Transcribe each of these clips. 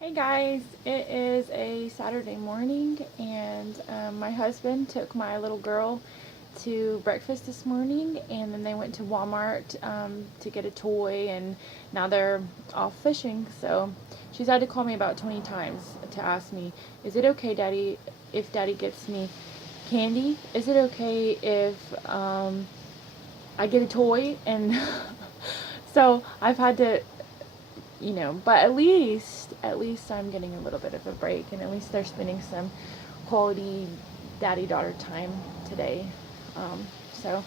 Hey guys, it is a Saturday morning and my husband took my little girl to breakfast this morning and then they went to Walmart to get a toy and now they're off fishing. So she's had to call me about 20 times to ask me, is it okay, Daddy, if Daddy gets me candy? Is it okay if I get a toy? And so I've had to, but at least I'm getting a little bit of a break, and at least they're spending some quality daddy-daughter time today. So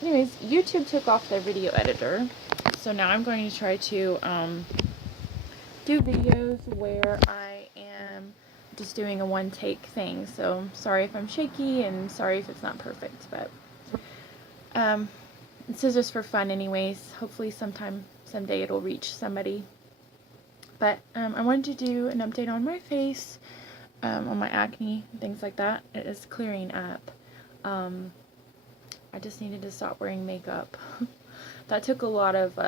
anyways, YouTube took off their video editor, so now I'm going to try to do videos where I am just doing a one take thing. So sorry if I'm shaky and sorry if it's not perfect, but this is just for fun anyways. Hopefully someday it'll reach somebody. But I wanted to do an update on my face, on my acne, things like that. It is clearing up. I just needed to stop wearing makeup. That took a lot of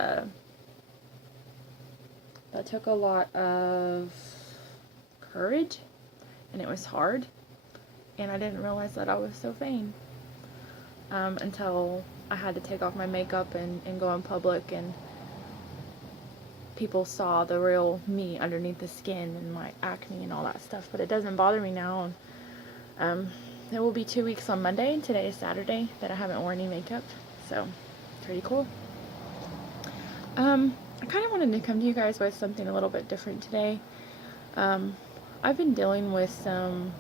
courage, and it was hard. And I didn't realize that I was so vain until I had to take off my makeup and go in public and people saw the real me underneath the skin and my acne and all that stuff. But it doesn't bother me now. And it will be 2 weeks on Monday, and today is Saturday, that I haven't worn any makeup, so pretty cool. I kind of wanted to come to you guys with something a little bit different today. I've been dealing with some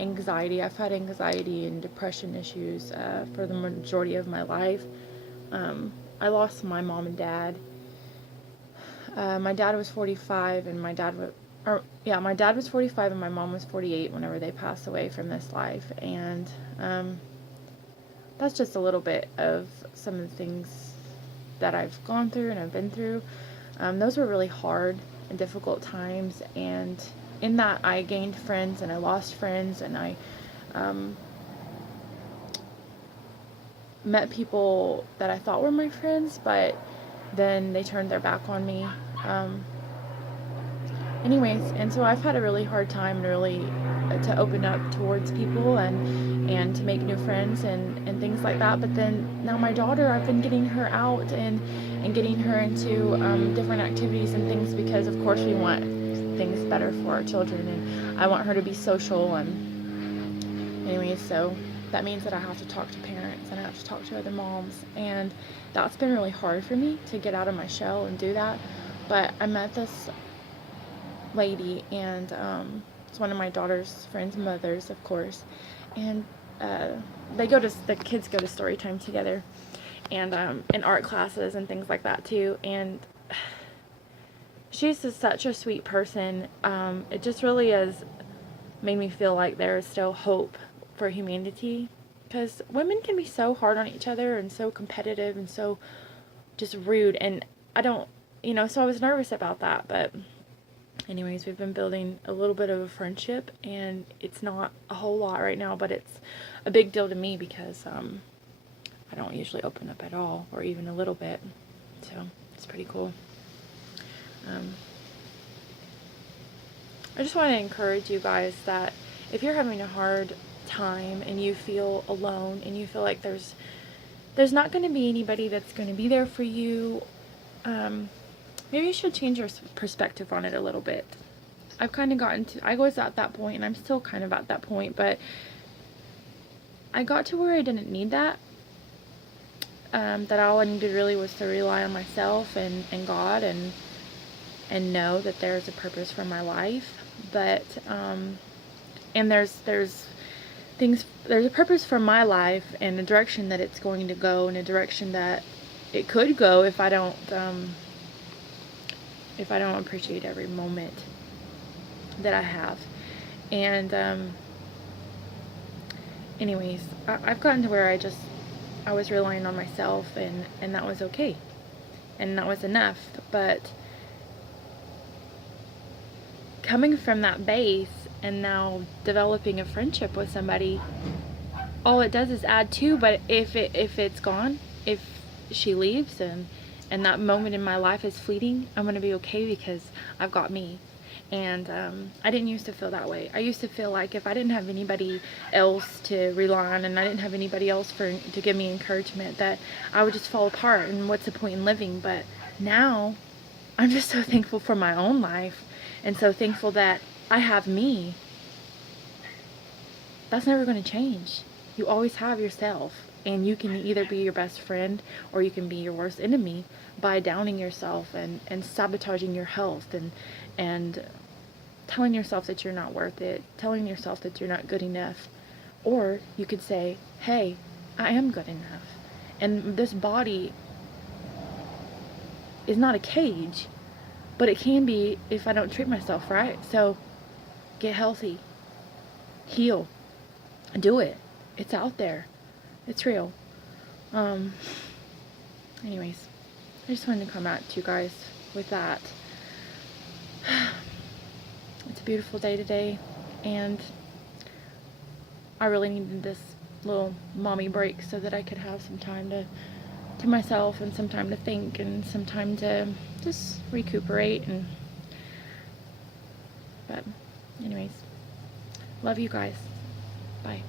anxiety. I've had anxiety and depression issues for the majority of my life. I lost my mom and dad. My dad was 45 and my dad was 45 and my mom was 48 whenever they passed away from this life. And that's just a little bit of some of the things that I've gone through and I've been through. Those were really hard and difficult times, and in that I gained friends and I lost friends, and I met people that I thought were my friends, but then they turned their back on me. Anyways, and so I've had a really hard time really to open up towards people and to make new friends and things like that. But then now my daughter, I've been getting her out and getting her into different activities and things, because of course we want things better for our children, and I want her to be social. And anyways, so that means that I have to talk to parents and I have to talk to other moms, and that's been really hard for me to get out of my shell and do that. But I met this lady, and it's one of my daughter's friends' mothers, of course, and the kids go to story time together, and in art classes and things like that too. And she's just such a sweet person. It just really has made me feel like there is still hope for humanity, because women can be so hard on each other and so competitive and so just rude, and I don't, so I was nervous about that. But anyways, we've been building a little bit of a friendship, and it's not a whole lot right now, but it's a big deal to me because I don't usually open up at all, or even a little bit, so it's pretty cool. I just want to encourage you guys that if you're having a hard time and you feel alone and you feel like there's not going to be anybody that's going to be there for you, maybe you should change your perspective on it a little bit. I was at that point, and I'm still kind of at that point, but I got to where I didn't need that. That all I needed really was to rely on myself and God, and know that there's a purpose for my life. But and there's a purpose for my life and a direction that it's going to go, and a direction that it could go if I don't appreciate every moment that I have. And anyways, I've gotten to where I was relying on myself, and that was okay, and that was enough. But coming from that base and now developing a friendship with somebody, all it does is add to. But if it's gone, if she leaves and that moment in my life is fleeting, I'm going to be okay because I've got me. And I didn't used to feel that way. I used to feel like if I didn't have anybody else to rely on, and I didn't have anybody else to give me encouragement, that I would just fall apart, and what's the point in living? But now I'm just so thankful for my own life, and so thankful that I have me. That's never going to change. You always have yourself, and you can either be your best friend or you can be your worst enemy by downing yourself and sabotaging your health and telling yourself that you're not worth it, telling yourself that you're not good enough. Or you could say, hey, I am good enough. And this body is not a cage, but it can be if I don't treat myself right. So get healthy, heal, do it. It's out there. It's real. Um, anyways, I just wanted to come at you guys with that. It's a beautiful day today, and I really needed this little mommy break so that I could have some time to myself, and some time to think, and some time to just recuperate. But anyways, love you guys. Bye.